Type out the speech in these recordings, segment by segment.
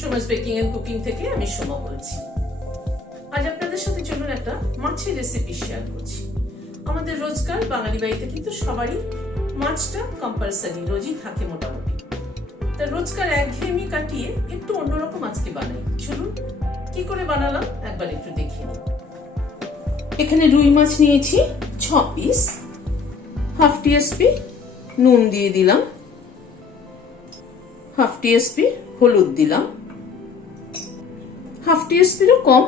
Soma's baking and cooking থেকে আমি সোমা বলছি। আজ আপনাদের সাথে চলুন একটা মাছের রেসিপি শেয়ার করছি। আমাদের রোজকার বাঙালি বাড়িতে কিন্তু সবারই মাছটা কম্পালসারি রোজই থাকে মোটামুটি। তা রোজকার একঘেয়েমি কাটিয়ে একটু অন্যরকম আজকে বানাই। চলুন, কি করে বানালাম একবার একটু দেখিয়ে নিই। এখানে রুই মাছ নিয়েছি, ছ পিস হাফ টিএসপি নুন দিয়ে দিলাম। হাফ টিএসপি হলুদ দিলাম। হাফ টিএসপিরও কম।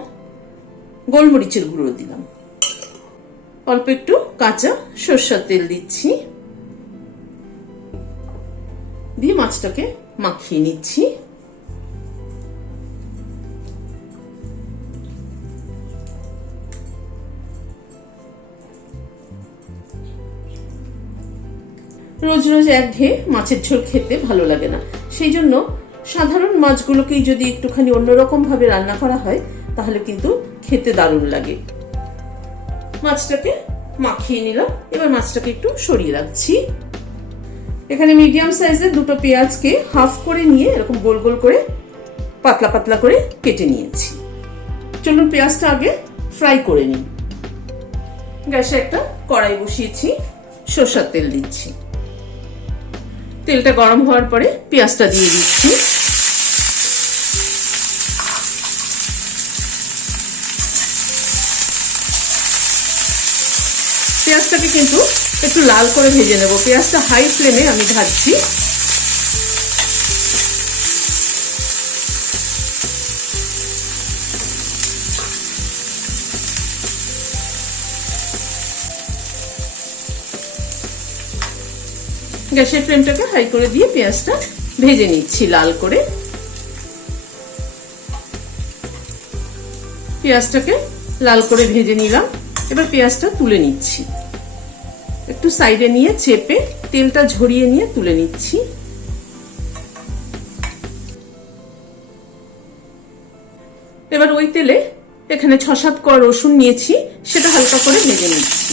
গোলমরিচের গুঁড়ো দিলাম। অল্প একটু কাঁচা সর্ষার তেল দিচ্ছি। দিয়ে মাছটাকে মাখিয়ে নিচ্ছি। রোজ রোজ এক একঘেয়ে মাছের ঝোল খেতে ভালো লাগে না। সেই জন্য সাধারণ মাছগুলোকেই যদি একটুখানি অন্যরকম ভাবে রান্না করা হয়, তাহলে কিন্তু খেতে দারুণ লাগে। মাছটাকে মাখিয়ে নিলাম। এবার মাছটাকে একটু সরিয়ে রাখছি। এখানে মিডিয়াম সাইজের দুটো পেঁয়াজকে হাফ করে নিয়ে এরকম গোল গোল করে পাতলা পাতলা করে কেটে নিয়েছি। চলুন পেঁয়াজটা আগে ফ্রাই করে নিই। গ্যাসে একটা কড়াই বসিয়েছি, সর্ষার তেল দিচ্ছি। তেলটা গরম হওয়ার পরে পেঁয়াজটা দিয়ে দিচ্ছি। কিন্তু একটু লাল করে ভেজে নেব। পেঁয়াজটা হাই ফ্লেমে আমি ভাজছি। গ্যাসের ফ্লেমটাকে হাই করে দিয়ে পেঁয়াজটা ভেজে নিচ্ছি লাল করে। পেঁয়াজটাকে লাল করে ভেজে নিলাম। এবার পেঁয়াজটা তুলে নিচ্ছি। একটু সাইডে নিয়ে চেপে তেলটা ঝরিয়ে নিয়ে তুলে নিচ্ছি। এবার ওই তেলে এখানে ছ সাত কোয়া রসুন নিয়েছি, সেটা হালকা করে ভেজে নিচ্ছি।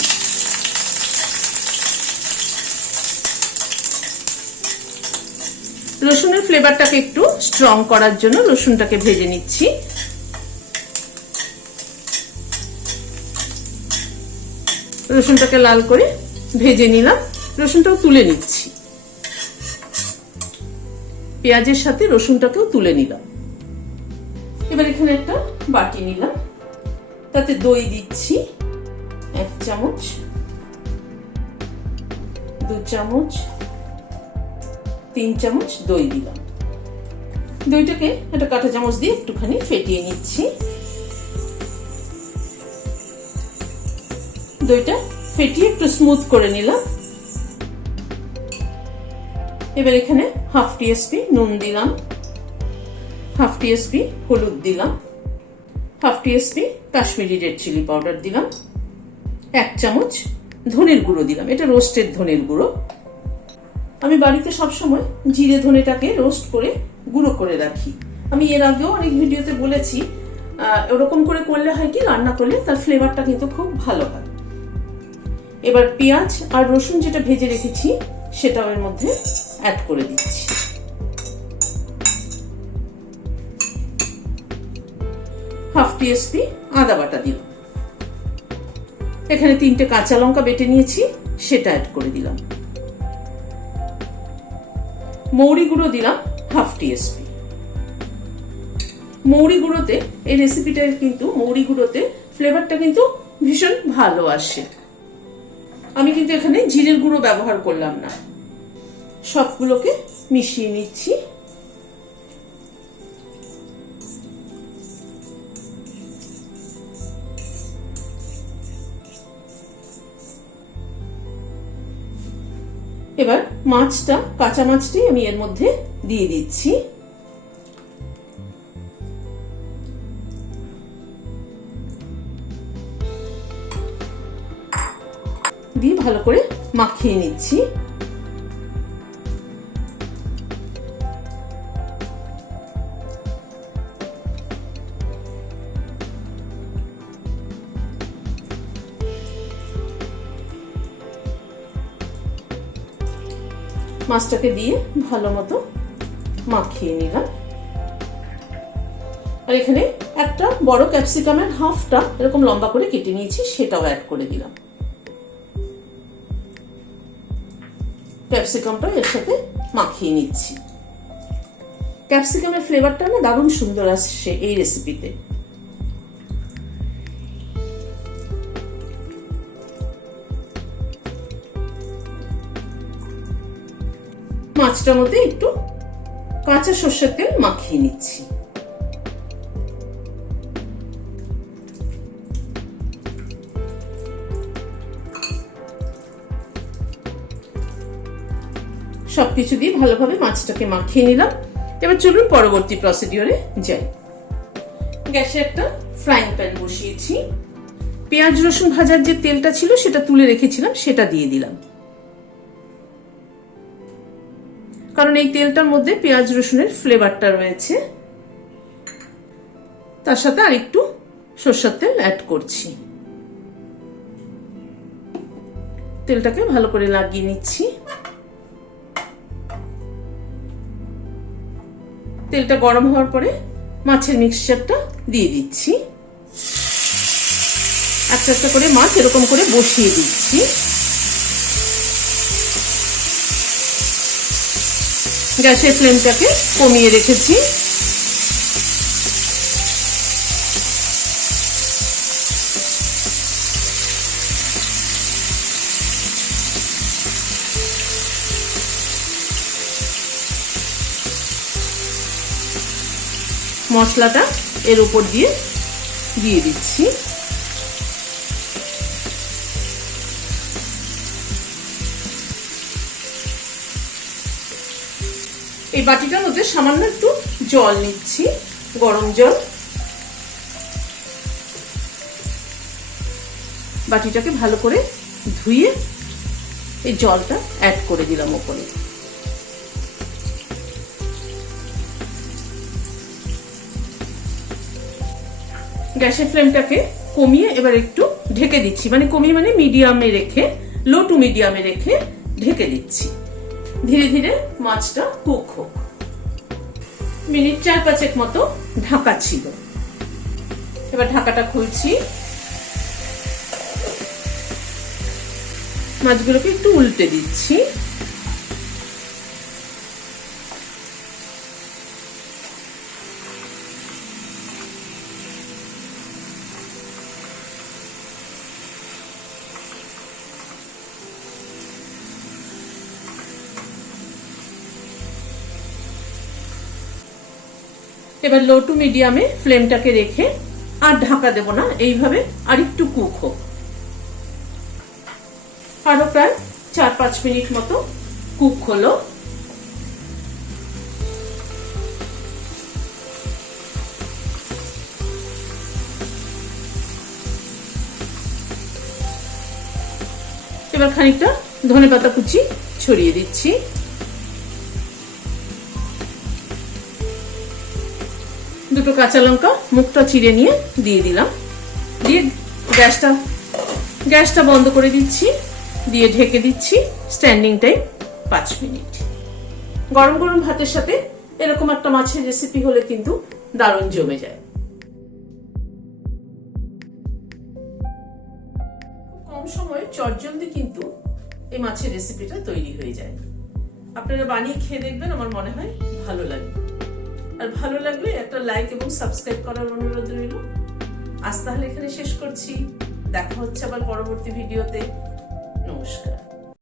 রসুনের ফ্লেভারটাকে একটু স্ট্রং করার জন্য রসুনটাকে ভেজে নিচ্ছি। রসুনটাকে লাল করে ভেজে নিলাম। রসুনটাও তুলে নিচ্ছি। পেঁয়াজের সাথে রসুনটাকেও তুলে নিলাম। এবার এখানে একটা বাটি নিলাম। তাতে দই দিচ্ছি, এক চামচ, দু চামচ, তিন চামচ দই দিলাম। দইটাকে একটা কাঁটা চামচ দিয়ে একটুখানি ফেটিয়ে নিচ্ছি। দইটা ফেটিয়ে একটু স্মুথ করে নিলাম। এবার এখানে হাফ টিএসপি নুন দিলাম। হাফ টিএসপি হলুদ দিলাম। Half TSP Kashmiri red chilli powder দিলাম। এক চামচ ধনের গুঁড়ো দিলাম। এটা রোস্টেড ধনের গুঁড়ো। আমি বাড়িতে সবসময় জিরে ধনেটাকে রোস্ট করে গুঁড়ো করে রাখি। আমি এর আগেও অনেক ভিডিওতে বলেছি ওরকম করে করলে হয় কি, রান্না করলে তার ফ্লেভারটা কিন্তু খুব ভালো হয়। এবার পেঁয়াজ আর রসুন যেটা ভেজে রেখেছি, সেটাও এর মধ্যে অ্যাড করে দিচ্ছি। হাফ টিএসপি আদা বাটা দিলাম। এখানে তিনটে কাঁচা লঙ্কা বেটে নিয়েছি, সেটা অ্যাড করে দিলাম। মৌরি গুঁড়ো দিলাম হাফ টিএসপি মৌরি গুঁড়োতে এই রেসিপিটার কিন্তু, মৌরি গুঁড়োতে ফ্লেভারটা কিন্তু ভীষণ ভালো আসে। আমি কিন্তু এখানে জিরের গুঁড়ো ব্যবহার করলাম না। সবগুলোকে মিশিয়ে নিচ্ছি। এবার মাছটা, কাঁচা মাছটাই আমি এর মধ্যে দিয়ে দিচ্ছি। দিয়ে ভালো করে মাখিয়ে নিচ্ছি। মাছটাকে দিয়ে ভালো মতো মাখিয়ে নিলাম। আর এখানে একটা বড় ক্যাপসিকামের হাফটা এরকম লম্বা করে কেটে নিয়েছি, সেটাও অ্যাড করে দিলাম। ক্যাপসিকামটা এর সাথে মাখিয়ে নিচ্ছি। ক্যাপসিকামের ফ্লেভারটা না দারুণ সুন্দর আসছে এই রেসিপিতে মাছটার মধ্যে একটু কাঁচা সর্ষের তেল মাখিয়ে নিচ্ছি। সবকিছু দিয়ে ভালোভাবে মাছটাকে মাখিয়ে নিলাম। এবার চলুন পরবর্তী প্রসিডিওরে যাই। গ্যাসে একটা ফ্রাইং প্যান বসিয়েছি। পেঁয়াজ, রসুন ভাজার যে তেলটা ছিল সেটা তুলে রেখেছিলাম, সেটা দিয়ে দিলাম। কারণ এই তেলটার মধ্যে পেঁয়াজ, রসুনের ফ্লেভারটা রয়েছে। তার সাথে আর একটু সর্ষের তেল অ্যাড করছি। তেলটাকে ভালো করে লাগিয়ে নিচ্ছি। তেলটা গরম হওয়ার পরে মাছের মিক্সচারটা দিয়ে দিচ্ছি। আস্তে আস্তে করে মাছ এরকম করে বসিয়ে দিচ্ছি। গ্যাসের ফ্লেমটাকে কমিয়ে রেখেছি। মশলাটা এর উপর দিয়ে দিয়ে দিচ্ছি। এই বাটিটার মধ্যে সামান্য একটু জল নিচ্ছি, গরম জল। বাটিটাকে ভালো করে ধুয়ে এই জলটা অ্যাড করে দিলাম ওপরে। গ্যাসের ফ্লেমটাকে কমিয়ে এবার একটু ঢেকে দিচ্ছি। মানে কমিয়ে মানে মিডিয়ামে রেখে লো টু মিডিয়ামে রেখে ঢেকে দিচ্ছি। ধীরে ধীরে মাছটা কুক হোক। মিনিট চার পাঁচেক মতো ঢাকা ছিল। এবার ঢাকাটা খুলছি। মাছগুলোকে একটু উল্টে দিচ্ছি। এবার লো টু মিডিয়ামে ফ্লেমটাকে রেখে আর ঢাকা দেব না, এইভাবে আর একটু কুক হোক। আরও প্রায় চার পাঁচ মিনিট মতো কুক হলো। এবার খানিকটা ধনে পাতা কুচি ছড়িয়ে দিচ্ছি। দুটো কাঁচা লঙ্কা, মুখটা চিড়ে নিয়ে দিয়ে দিলাম। দিয়ে গ্যাসটা গ্যাসটা বন্ধ করে দিচ্ছি, দিয়ে ঢেকে দিচ্ছি স্ট্যান্ডিং টাইম পাঁচ মিনিট। গরম গরম ভাতের সাথে এরকম একটা মাছের রেসিপি হলে কিন্তু দারুণ জমে যায়। কম সময়ে চটজলদি কিন্তু এই মাছের রেসিপিটা তৈরি হয়ে যায়। আপনারা বানিয়ে খেয়ে দেখবেন, আমার মনে হয় ভালো লাগবে। আর ভালো লাগলে একটা লাইক এবং সাবস্ক্রাইব করার অনুরোধ রইল। আজ তাহলে এখানে শেষ করছি। দেখা হচ্ছে আবার পরবর্তী ভিডিওতে নমস্কার।